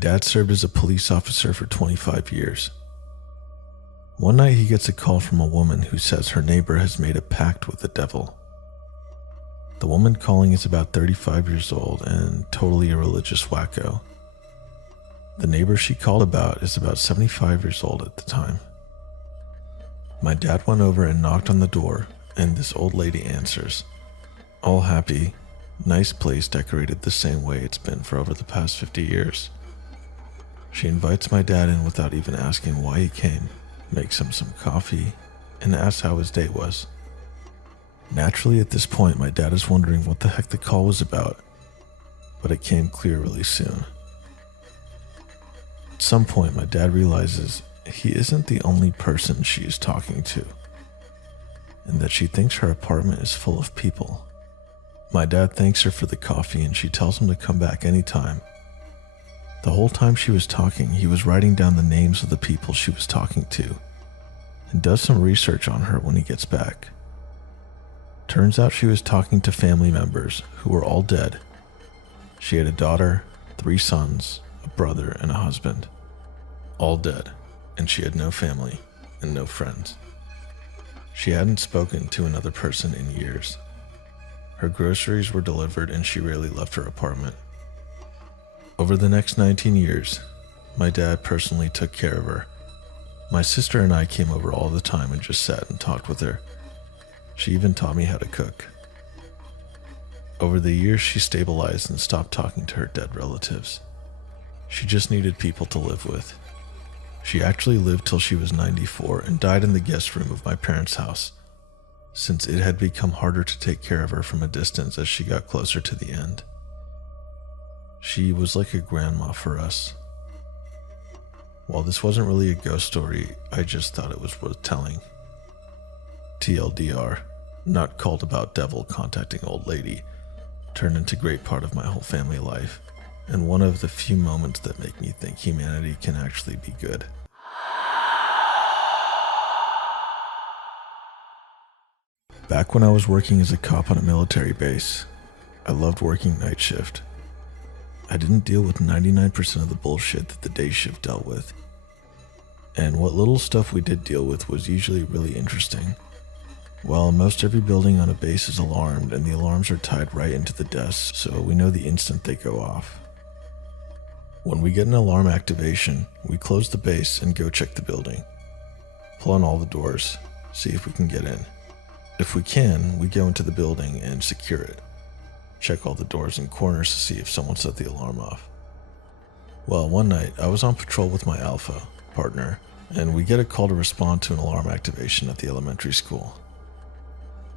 dad served as a police officer for 25 years. One night he gets a call from a woman who says her neighbor has made a pact with the devil. The woman calling is about 35 years old and totally a religious wacko. The neighbor she called about is about 75 years old at the time. My dad went over and knocked on the door, and this old lady answers. All happy, nice place decorated the same way it's been for over the past 50 years. She invites my dad in without even asking why he came, makes him some coffee, and asks how his day was. Naturally, at this point, my dad is wondering what the heck the call was about, but it came clear really soon. At some point, my dad realizes he isn't the only person she is talking to, and that she thinks her apartment is full of people. My dad thanks her for the coffee and she tells him to come back anytime. The whole time she was talking, he was writing down the names of the people she was talking to and does some research on her when he gets back. Turns out she was talking to family members who were all dead. She had a daughter, 3 sons, a brother, and a husband. All dead, and she had no family and no friends. She hadn't spoken to another person in years. Her groceries were delivered and she rarely left her apartment. Over the next 19 years, my dad personally took care of her. My sister and I came over all the time and just sat and talked with her. She even taught me how to cook. Over the years, she stabilized and stopped talking to her dead relatives. She just needed people to live with. She actually lived till she was 94 and died in the guest room of my parents' house, since it had become harder to take care of her from a distance as she got closer to the end. She was like a grandma for us. While this wasn't really a ghost story, I just thought it was worth telling. TLDR, not called about devil contacting old lady, turned into a great part of my whole family life, and one of the few moments that make me think humanity can actually be good. Back when I was working as a cop on a military base, I loved working night shift. I didn't deal with 99% of the bullshit that the day shift dealt with. And what little stuff we did deal with was usually really interesting. Well, most every building on a base is alarmed, and the alarms are tied right into the desks, so we know the instant they go off. When we get an alarm activation, we close the base and go check the building. Pull on all the doors, see if we can get in. If we can, we go into the building and secure it. Check all the doors and corners to see if someone set the alarm off. Well, one night, I was on patrol with my alpha partner, and we get a call to respond to an alarm activation at the elementary school.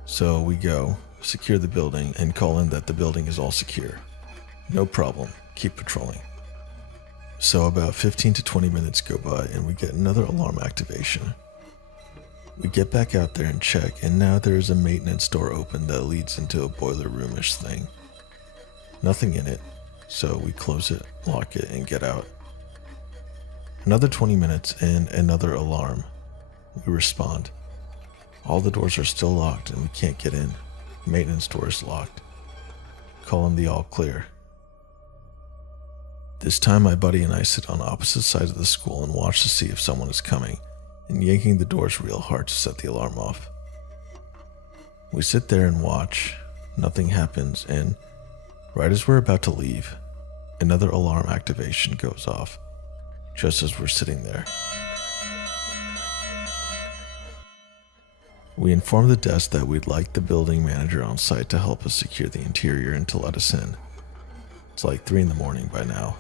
So we go, secure the building, and call in that the building is all secure. No problem, keep patrolling. So about 15 to 20 minutes go by and we get another alarm activation. We get back out there and check, and now there is a maintenance door open that leads into a boiler roomish thing. Nothing in it, so we close it, lock it, and get out. Another 20 minutes and another alarm. We respond. All the doors are still locked and we can't get in. Maintenance door is locked. Call in the all clear. This time my buddy and I sit on opposite sides of the school and watch to see if someone is coming, and yanking the doors real hard to set the alarm off. We sit there and watch. Nothing happens, and right as we're about to leave, another alarm activation goes off, just as we're sitting there. We inform the desk that we'd like the building manager on site to help us secure the interior and to let us in. It's like 3 a.m. by now.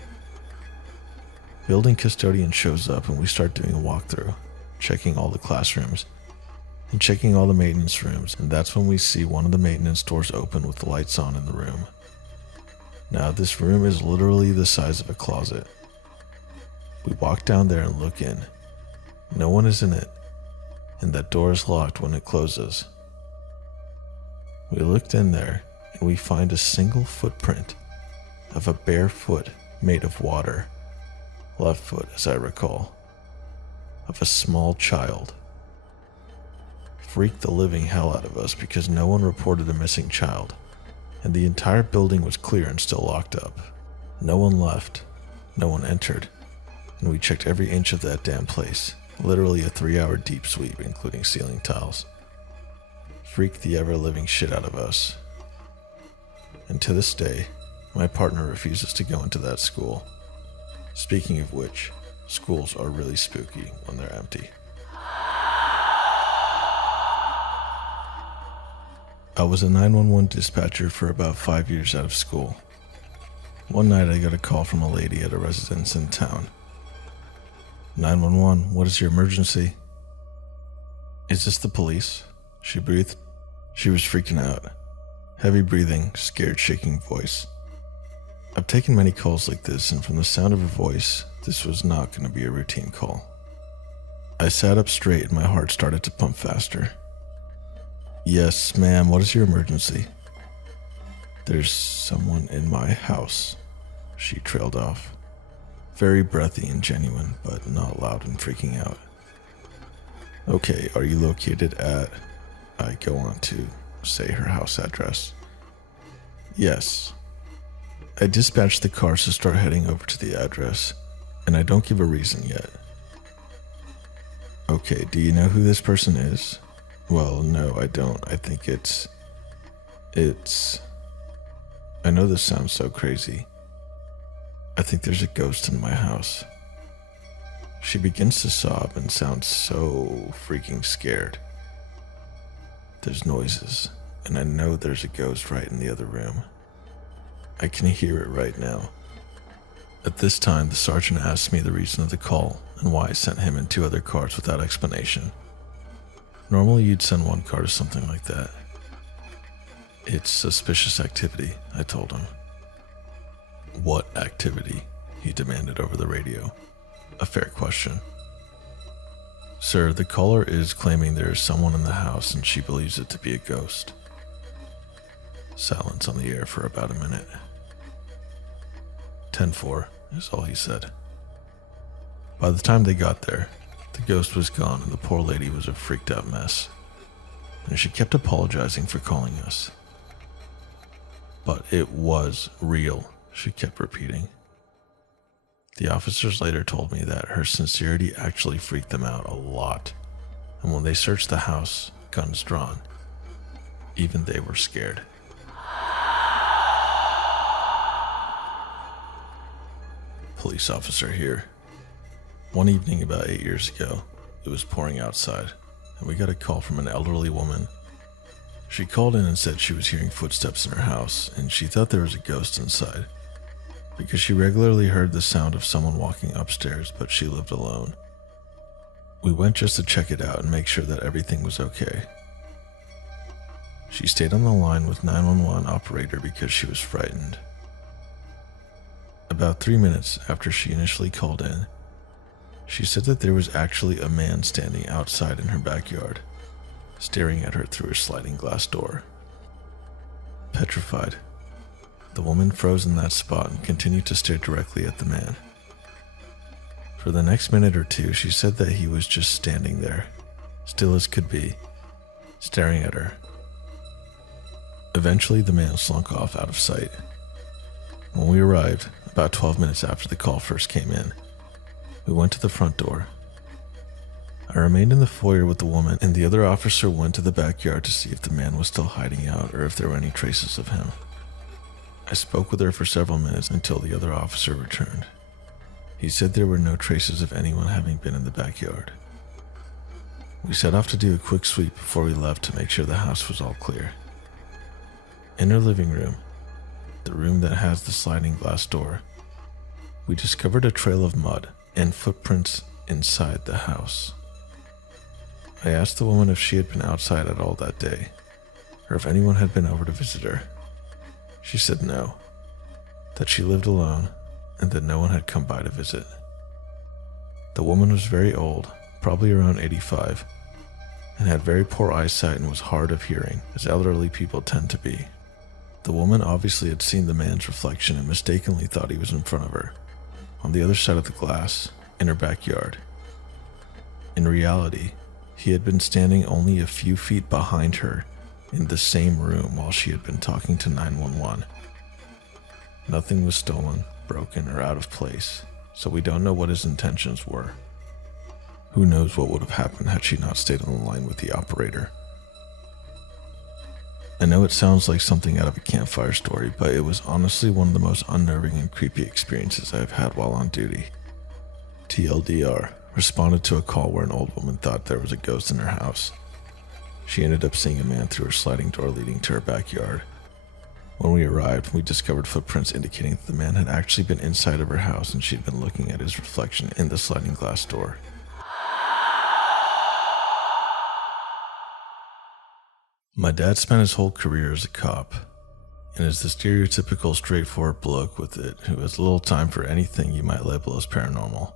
Building custodian shows up and we start doing a walkthrough, checking all the classrooms and checking all the maintenance rooms, and that's when we see one of the maintenance doors open with the lights on in the room. Now this room is literally the size of a closet. We walk down there and look in. No one is in it, and that door is locked when it closes. We looked in there and we find a single footprint of a bare foot made of water, left foot as I recall, of a small child. Freaked the living hell out of us because no one reported a missing child, and the entire building was clear and still locked up. No one left, No one entered, and we checked every inch of that damn place. Literally a 3-hour deep sweep, including ceiling tiles. Freaked the ever-living shit out of us. And to this day, my partner refuses to go into that school. Speaking of which, schools are really spooky when they're empty. I was a 911 dispatcher for about 5 years out of school. One night I got a call from a lady at a residence in town. 911, what is your emergency? Is this the police? She breathed. She was freaking out. Heavy breathing, scared, shaking voice. I've taken many calls like this, and from the sound of her voice, this was not going to be a routine call. I sat up straight and my heart started to pump faster. Yes, ma'am, what is your emergency? There's someone in my house, she trailed off. Very breathy and genuine, but not loud and freaking out. Okay, are you located at... I go on to say her house address. Yes. I dispatch the cars to start heading over to the address, and I don't give a reason yet. Okay, do you know who this person is? Well, no, I don't. I think it's... I know this sounds so crazy. I think there's a ghost in my house. She begins to sob and sounds so freaking scared. There's noises, and I know there's a ghost right in the other room. I can hear it right now. At this time, the sergeant asked me the reason of the call and why I sent him and 2 other cars without explanation. Normally you'd send 1 car to something like that. It's suspicious activity, I told him. What activity? He demanded over the radio. A fair question. Sir, the caller is claiming there is someone in the house and she believes it to be a ghost. Silence on the air for about a minute. 10-4 is all he said. By the time they got there, the ghost was gone and the poor lady was a freaked out mess. And she kept apologizing for calling us. But it was real, she kept repeating. The officers later told me that her sincerity actually freaked them out a lot, and when they searched the house, guns drawn, even they were scared. Police officer here. One evening about 8 years ago, it was pouring outside, and we got a call from an elderly woman. She called in and said she was hearing footsteps in her house, and she thought there was a ghost inside, because she regularly heard the sound of someone walking upstairs, but she lived alone. We went just to check it out and make sure that everything was okay. She stayed on the line with 911 operator because she was frightened. About 3 minutes after she initially called in, she said that there was actually a man standing outside in her backyard, staring at her through a sliding glass door. Petrified, the woman froze in that spot and continued to stare directly at the man. For the next minute or two, she said that he was just standing there, still as could be, staring at her. Eventually, the man slunk off out of sight. When we arrived, about 12 minutes after the call first came in, we went to the front door. I remained in the foyer with the woman, and the other officer went to the backyard to see if the man was still hiding out or if there were any traces of him. I spoke with her for several minutes until the other officer returned. He said there were no traces of anyone having been in the backyard. We set off to do a quick sweep before we left to make sure the house was all clear. In her living room, the room that has the sliding glass door, we discovered a trail of mud and footprints inside the house. I asked the woman if she had been outside at all that day, or if anyone had been over to visit her. She said no, that she lived alone, and that no one had come by to visit. The woman was very old, probably around 85, and had very poor eyesight and was hard of hearing, as elderly people tend to be. The woman obviously had seen the man's reflection and mistakenly thought he was in front of her, on the other side of the glass, in her backyard. In reality, he had been standing only a few feet behind her in the same room while she had been talking to 911. Nothing was stolen, broken or out of place, so we don't know what his intentions were. Who knows what would have happened had she not stayed on the line with the operator. I know it sounds like something out of a campfire story, but it was honestly one of the most unnerving and creepy experiences I've had while on duty. TLDR, responded to a call where an old woman thought there was a ghost in her house. She ended up seeing a man through her sliding door leading to her backyard. When we arrived, we discovered footprints indicating that the man had actually been inside of her house and she'd been looking at his reflection in the sliding glass door. My dad spent his whole career as a cop, and is the stereotypical straightforward bloke with it who has little time for anything you might label as paranormal.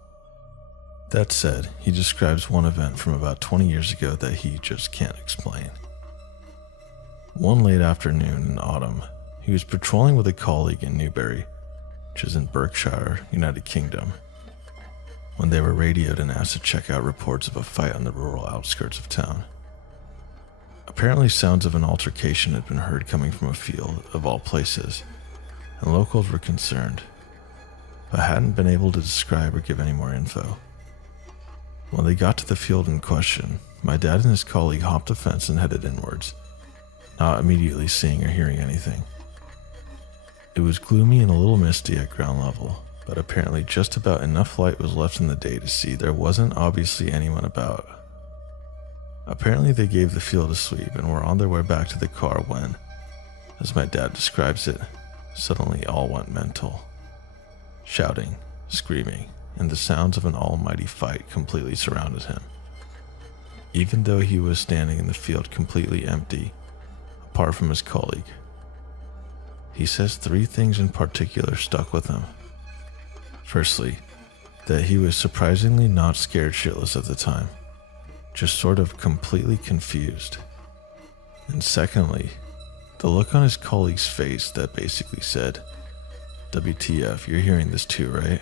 That said, he describes one event from about 20 years ago that he just can't explain. One late afternoon in autumn, he was patrolling with a colleague in Newbury, which is in Berkshire, United Kingdom, when they were radioed and asked to check out reports of a fight on the rural outskirts of town. Apparently sounds of an altercation had been heard coming from a field, of all places, and locals were concerned, but hadn't been able to describe or give any more info. When they got to the field in question, my dad and his colleague hopped a fence and headed inwards, not immediately seeing or hearing anything. It was gloomy and a little misty at ground level, but apparently just about enough light was left in the day to see there wasn't obviously anyone about. Apparently they gave the field a sweep and were on their way back to the car when, as my dad describes it, suddenly all went mental. Shouting, screaming, and the sounds of an almighty fight completely surrounded him. Even though he was standing in the field completely empty, apart from his colleague. He says 3 things in particular stuck with him. Firstly, that he was surprisingly not scared shitless at the time, just sort of completely confused. And secondly, the look on his colleague's face that basically said, WTF, you're hearing this too, right?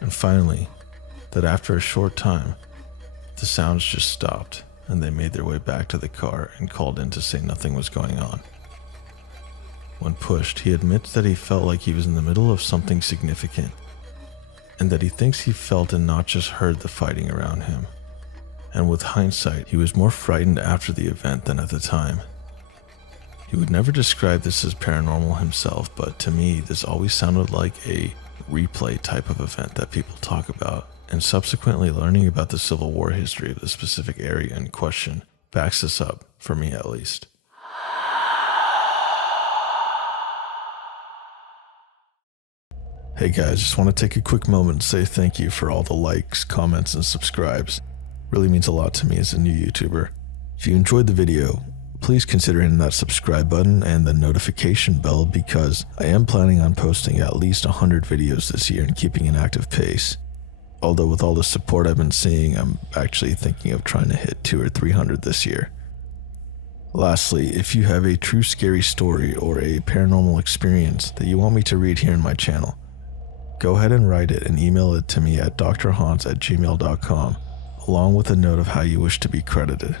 And finally, that after a short time, the sounds just stopped and they made their way back to the car and called in to say nothing was going on. When pushed, he admits that he felt like he was in the middle of something significant, and that he thinks he felt and not just heard the fighting around him. And with hindsight, he was more frightened after the event than at the time. He would never describe this as paranormal himself, but to me, this always sounded like a replay type of event that people talk about, and subsequently learning about the Civil War history of the specific area in question backs this up, for me at least. Hey guys, just want to take a quick moment to say thank you for all the likes, comments, and subscribes. Really means a lot to me as a new YouTuber. If you enjoyed the video, please consider hitting that subscribe button and the notification bell because I am planning on posting at least 100 videos this year and keeping an active pace. Although with all the support I've been seeing, I'm actually thinking of trying to hit 200 or 300 this year. Lastly, if you have a true scary story or a paranormal experience that you want me to read here in my channel, go ahead and write it and email it to me at drhans@gmail.com, along with a note of how you wish to be credited.